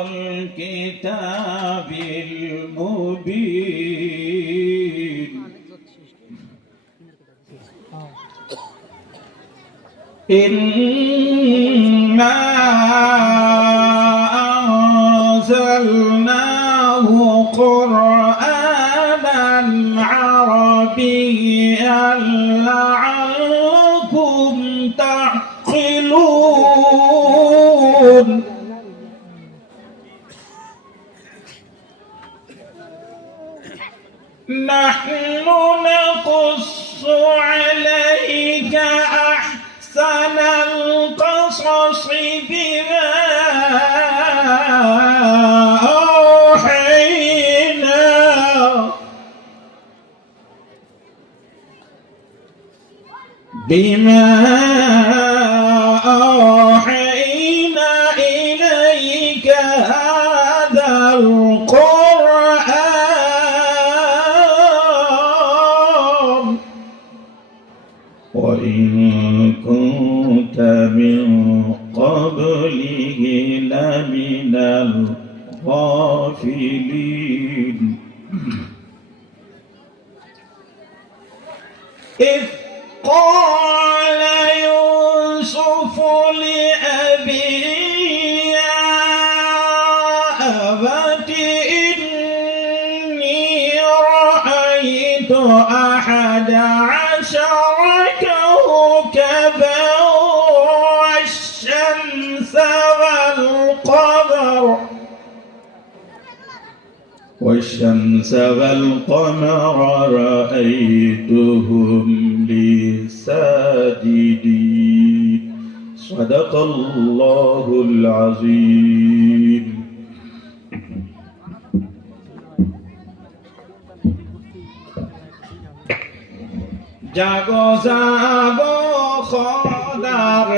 الكتاب المبين إنا أنزلناه قرآنا عربيا لعلكم تعقلون نحن نقص عليك أحسن القصص بما أوحينا إليك هذا القرآن وإن كنت من قبله لمن الغافلين إذ قال يوسف لأبيه يا أبت إني رأيت 11 كوكبا والشمس والقمر رأيتهم لي ساجدين صدق الله العظيم জাগো জাগো খোদার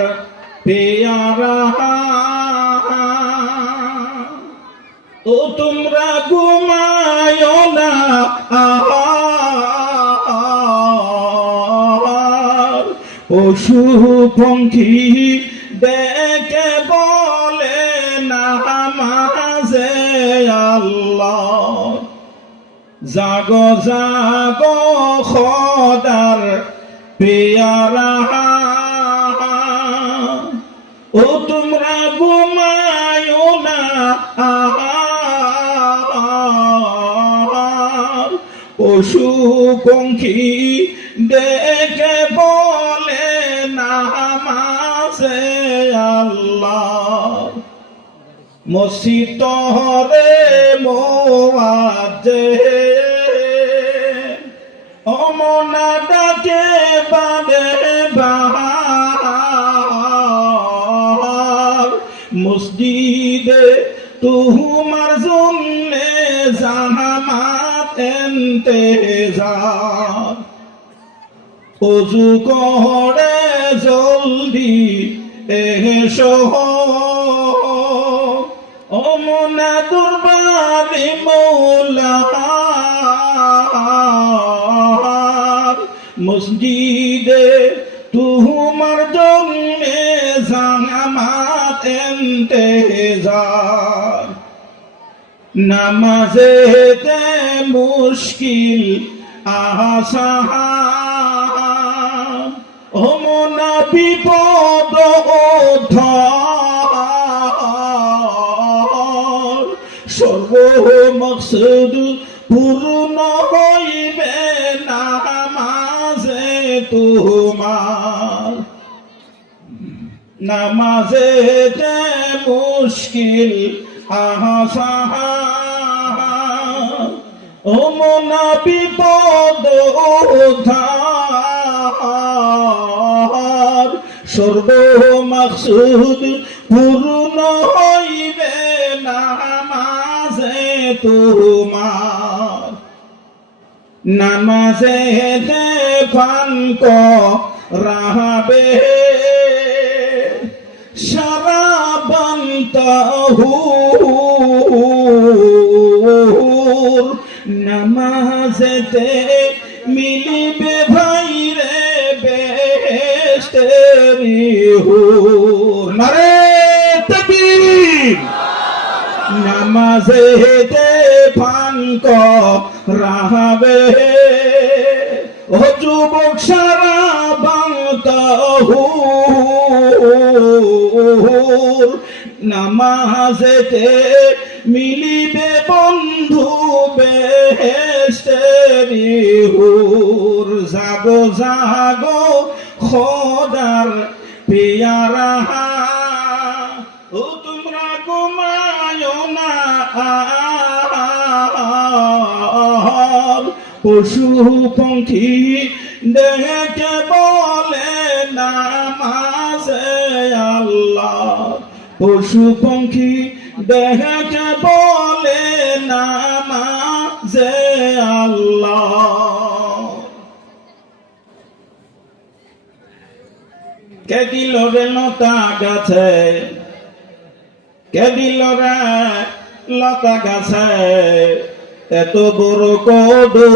পেয়ারা ও তোমরা ঘুমায়ো না পশু পঙ্খী ডেকে বলে নামাজে আল্লাহ জাগো জাগো খোদার পেয়ারা ও তোমরা ঘুমায়ো না পশু পঙ্খী ডেকে বলে নামাজে আল্লাহ মসজিদ হরে মুয়াজ্জিন অমনা ডাকে বাদে বাহার মসজিদে তোমার জন্যে জামাত ইন্তেজার ওযু করে জলদি এসো অমনা দরবারে মওলার মসজিদে তোমার জন্যে জামাত ইন্তেজার নামাজেতে মুশকিল আহা অমনা বিপদ উদ্ধার সর্ব মকসুদ পূর্ণ হইবে নামাজে তোমার নামাজেতে মুশকিল আহা অমনা বিপদ উদ্ধার সর্ব মকসুদ পূর্ণ হইবে নামাজে তোমার নামাজেতে পান করাবে শরাবান তাহুর নামাজেতে মিলিবে ভাইরে বেহেশতের হুর নারে তাকবীর নামাজেতে পান করাবে ও যুবক সারা বাংতাহুর নামাজেতে মিলিবে বন্ধু বেহেশতেরি হুর জাগো জাগো খোদার পিয়ারা ও তোমরা ঘুমায় না পশু পঙ্খী দেখে বলে নামাজে আল্লাহ পশু পঙ্খী দেখে বলে নামাজে আল্লাহ কে দিল রে লতা গাছে কে দিল রে লতা গাছে এত বড় কদু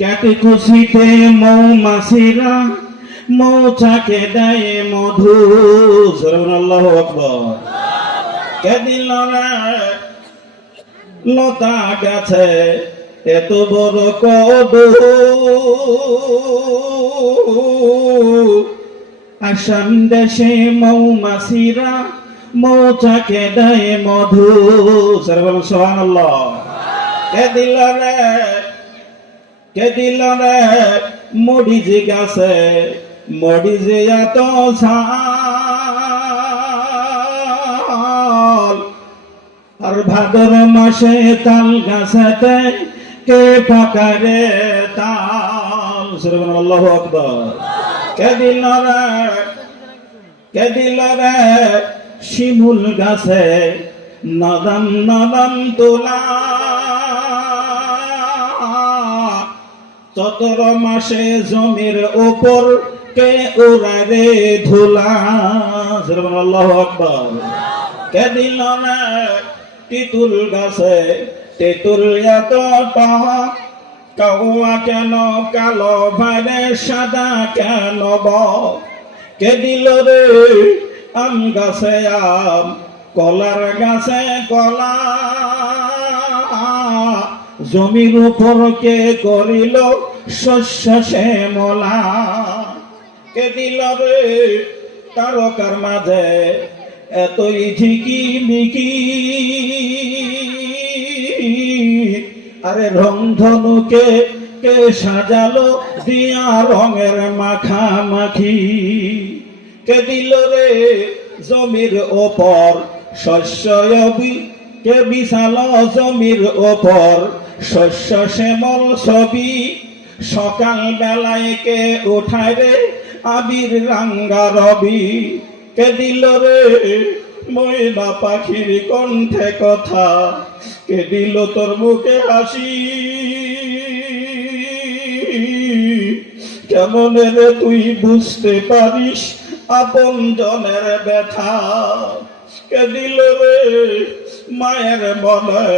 কেটে খুশিতে মৌমাছিরা মৌচাকে দেয় মধু আল্লাহু আকবার কে দিল রে লতা গাছে এত বড় কদু আসাম দেশে মৌমাছিরা মৌচাকে দেয় মধু সুবহানাল্লাহ কে দিল রে মরিচি গাছে মরিচে এত ঝাল আর ভাদর মাসে তাল গাছেতে কে পাকারে তাল সুবহানাল্লাহু আকবার কে দিল রে শিমুল গাছে নরম নরম তুলা চতর মাসে জমির উপর কে উড়ারে ধুলা আল্লাহু আকবার কে দিল রে তিতুল গাছে তেঁতুল এত টক কাউয়া কেন কালো ভারে সাদা কেন কে দিল রে আম গাছে আম কলার গাছে কলা জমির উপর কে করিল শস্য শ্যামলা কে দিল রে তারকার মাঝে এতই ঝিকিমিকি আরে রংধনুকে কে সাজালো দিয়া রঙের মাখামাখি কে দিল রে জমির ওপর শস্য কে বিশাল জমির ওপর শস্য শ্যামল ছবি সকাল বেলায় কে উঠায় রে আবির রাঙ্গা রবি কে দিল রে ময়না পাখির কণ্ঠে কথা কে দিল তোর মুখে হাসি কেমন রে তুই বুঝতে পারিস আপন জনের ব্যথা কে দিল রে মায়ের মনে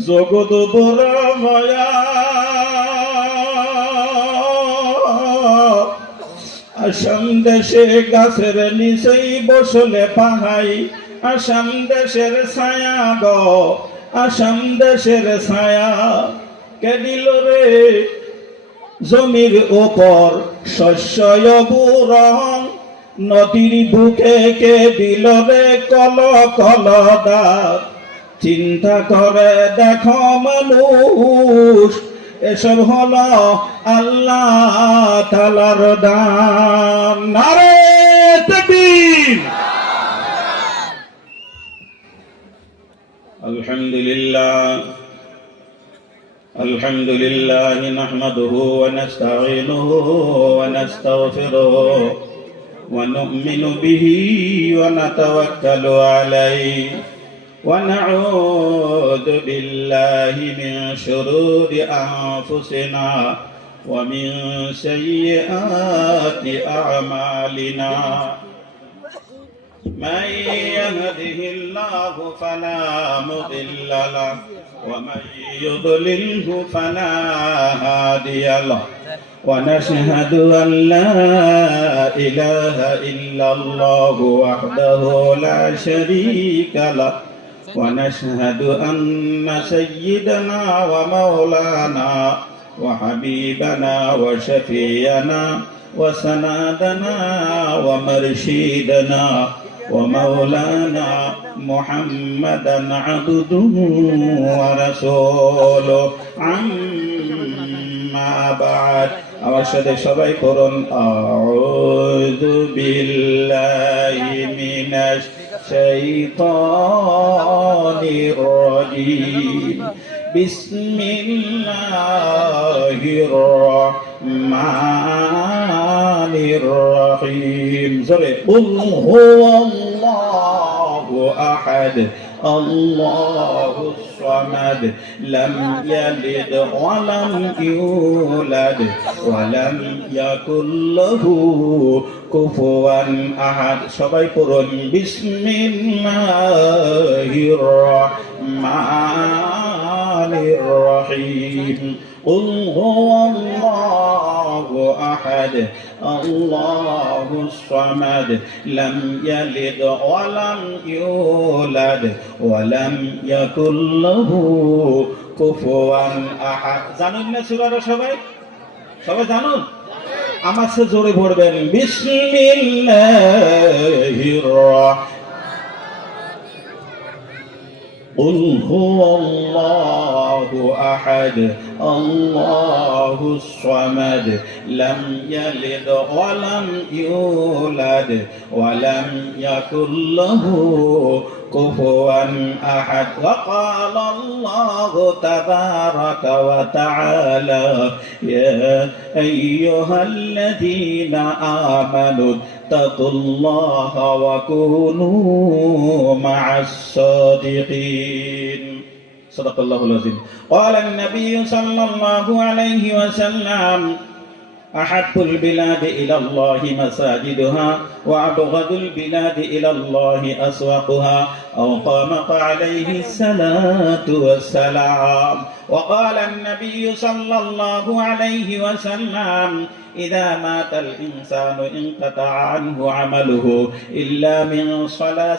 জগৎ বড় মায়া আসাম দেশে গাছের নিচেই বসলে পাহাই আসাম দেশের ছায়া গো আসাম দেশের ছায়া কে দিল রে জমির উপর শস্য রং নদীর বুকে কে দিল রে কল কল দাঁত চিন্তা করে দেখো মানুষ এসব হলো আল্লাহ তাআলার দান নারে তাকবীর আলহামদুলিল্লাহ নাহমাদুহু ওয়া নাস্তাঈনুহু ওয়া নাস্তাগফিরুহু ওয়া নু'মিনু বিহি ওয়া নাতাওয়াক্কালু আলাইহি ونعوذ بالله من شرور أنفسنا ومن سيئات أعمالنا من يهده الله فلا مضل له ومن يضلله فلا هادي له ونشهد أن لا إله إلا الله وحده لا شريك له ونشهد أن سيدنا ومولانا وحبيبنا وشفينا وسندنا ومرشدنا ومولانا محمدا عبده ورسوله عما بعد আমার সাথে সবাই করুন আউযু বিল্লাহি মিনাশ শাইতানির রাজিম বিসমিল্লাহির রহমানির রহিম জোরে কুল হুয়াল্লাহু আহাদ আল্লাহুস সামাদ লাম ইয়ালিদ ওয়া লাম ইউলাদ ওয়া লাম ইয়াকুল লাহু কুফুয়ান আহাদ সবাই পড়ুন বিসমিল্লাহির রহমানির রহিম قل هو الله أحد الله الصمد لم يلد ولم يولد ولم يكن له كفوا أحد জানেন না সূরাটা সবাই জানুন আমার সাথে জোরে পড়বেন বিসমিল্লাহির قل هو الله أحد الله الصمد لم يلد ولم يولد ولم يكن له كفوا أحد وقال الله تبارك وتعالى يا أيها الذين آمنوا اتقوا الله وكونوا مع الصادقين صدق الله العظيم قال النبي صلى الله عليه وسلم أحب البلاد إلى الله مساجدها وأبغض البلاد إلى الله أسواقها أو قام عليه الصلاة والسلام وقال النبي صلى الله عليه وسلم إذا مات الإنسان انقطع عنه عمله إلا من صلاة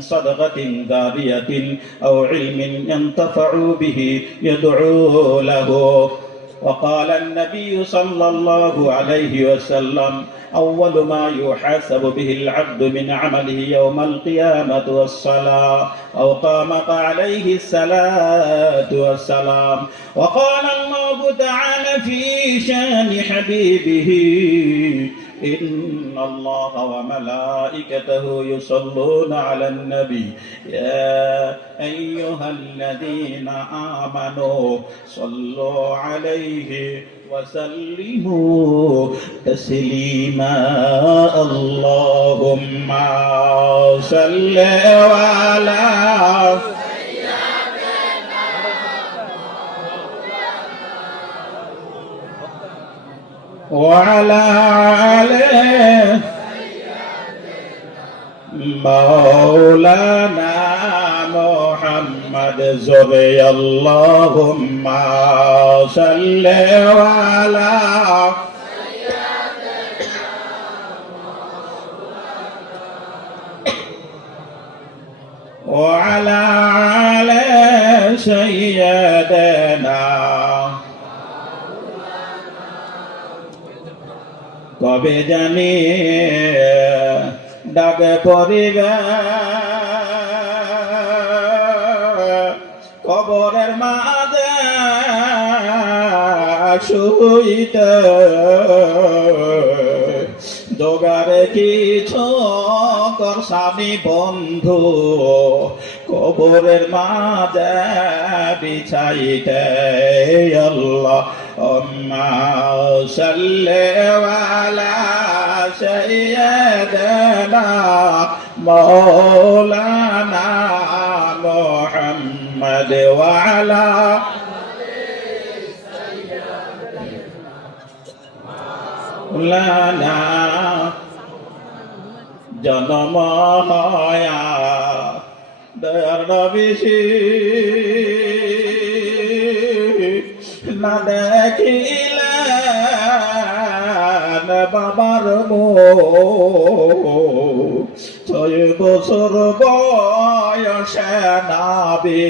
صدقة جارية أو علم ينتفع به يدعو له وقال النبي صلى الله عليه وسلم أول ما يحاسب به العبد من عمله يوم القيامة والصلاة أو قام عليه الصلاة والسلام وقال الله تعالى في شان حبيبه إن الله وملائكته يصلون على النبي يا أيها الذين آمنوا صلوا عليه وسلموا تسليما اللهم صل على وعلى آله مولانا محمد زري اللهم صل على وعلى آله سيدنا কবে জানি ডাকে পড়িবে কবরের মাঝে শুইতে জোগাড়ে কিছু করসানি বন্ধু কবরের মাঝে বিছাইতে আল্লাহ সাল্লি আলা সাইয়্যিদিনা মাওলানা মুহাম্মদ ওয়া আলা মাওলানা জন্ম হয়া দয়ার নবীজি না দেখিলে দিলেন বাবার মুখ 6 বছর বয়সে নবী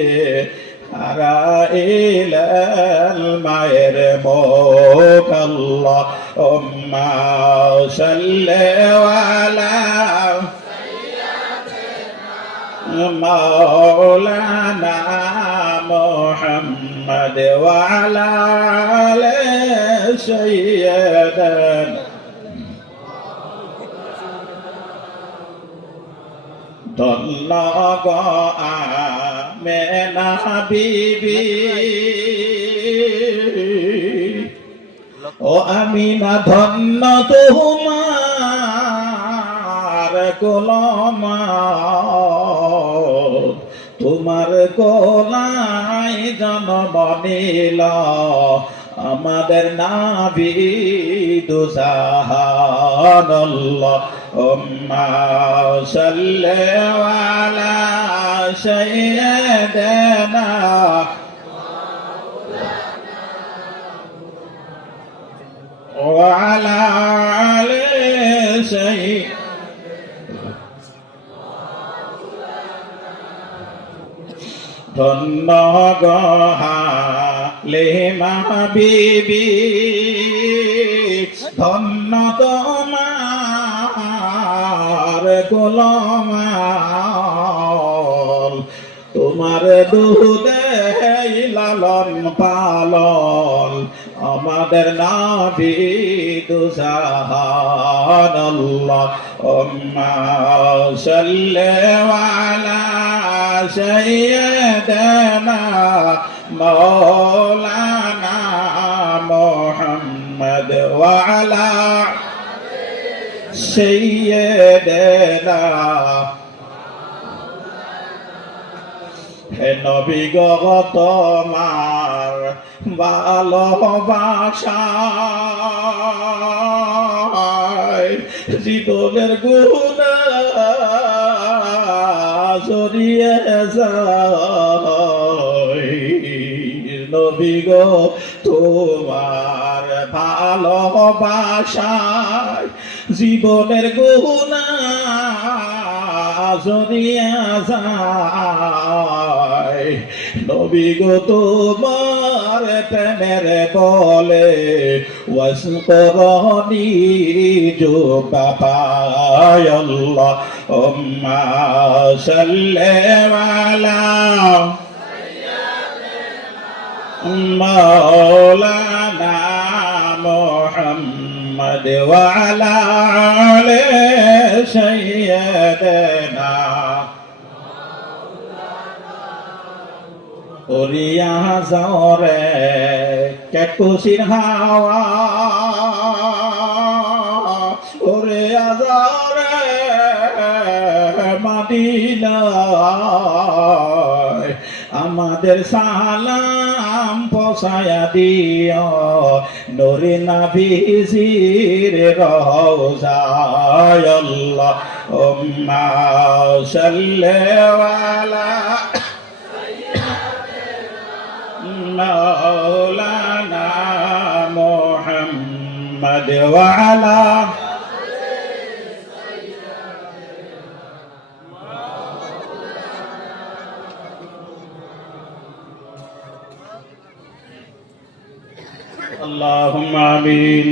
হারাইলেন মায়ের মুখ আল্লাহুম্মা সাল্লি আলা مولانا محمد وعلى آل سيدنا ধন্য গো আমেনা বিবি ও আমিনা ধন্য তোমার গোলামা তোমার গোলাই জন্ম নিল আমাদের নবী দুজাহান আল্লাহুম্মা সাল্লি আলা সাইয়্যিদিনা ওয়া আলা আলি সাইয়্যিদিনা ধন্য গো হালিমা বিবি ধন্য তোমার গোলামা তোমার দুধে লালন পালন আমাদের নবী দুজাহান আল্লাহুম্মা সাল্লি আলা সাইয়্যিদিনা মাওলানা মুহাম্মদ ওয়া আলা সাইয়্যিদিনা হে নবী গো তোমার ভালোবাসায় জীবনের গুনাহ সরিয়ে যায় নবী গো তোমার ভালোবাসায় জীবনের গুনাহ সরিয়ে যায় নবী গো তোমার প্রেমের বলে ওয়াসকরনি জো বাবায় আল্লাহুম্মা সাল্লি আলা মাওলানা মুহাম্মদ ওয়া আলা আলি সাইয়্যিদিনা ওরিয়া যাওরে কেকুশির হাওয়া ওরিয়া যাওরে মদিনায় আমাদের সালাম পৌঁছায়া দিও নূরে নবীজির রওজায় আল্লাহুম্মা সাল্লি আলা مولانا محمد وعلى اللهم آمين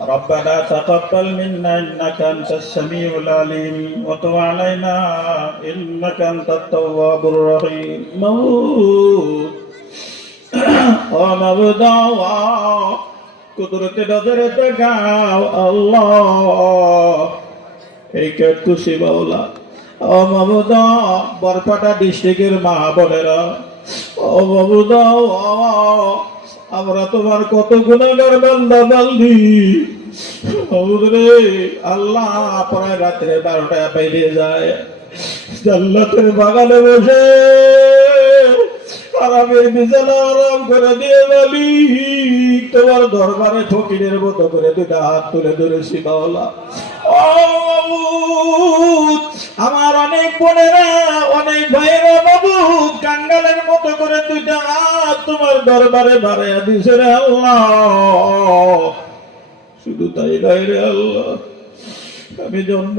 ربنا تقبل منا إنك أنت السميع العليم وتب علينا إنك أنت التواب الرحيم موت ومبدأ قدرت نظرت গাও আল্লাহ এই কেতুসি বাউলা ও মাবুদা বরপাটা ডিস্ট্রিক্টের মা বোনেরা ও মাবুদা আমরা তোমার কত গুনাহগার বান্দা বান্দি রে আল্লাহ প্রায় রাত্রে 12টা বেজে যায় জান্নাতের বাগানে বসে আরামের বিছানা আরাম করে দিয়ে বলি তোমার দরবারে ফকিরের মতো করে 2টা হাত তুলে ধরেছি মাওলা আমার অনেক বোনেরা অনেক ভাইয়েরা বাবু কাঙ্গালের মতো করে 2টা হাত তোমার দরবারে বাড়াইয়া দিছে রে আল্লাহ। শুধু তাই নয় রে আল্লাহ, আমি জন্ম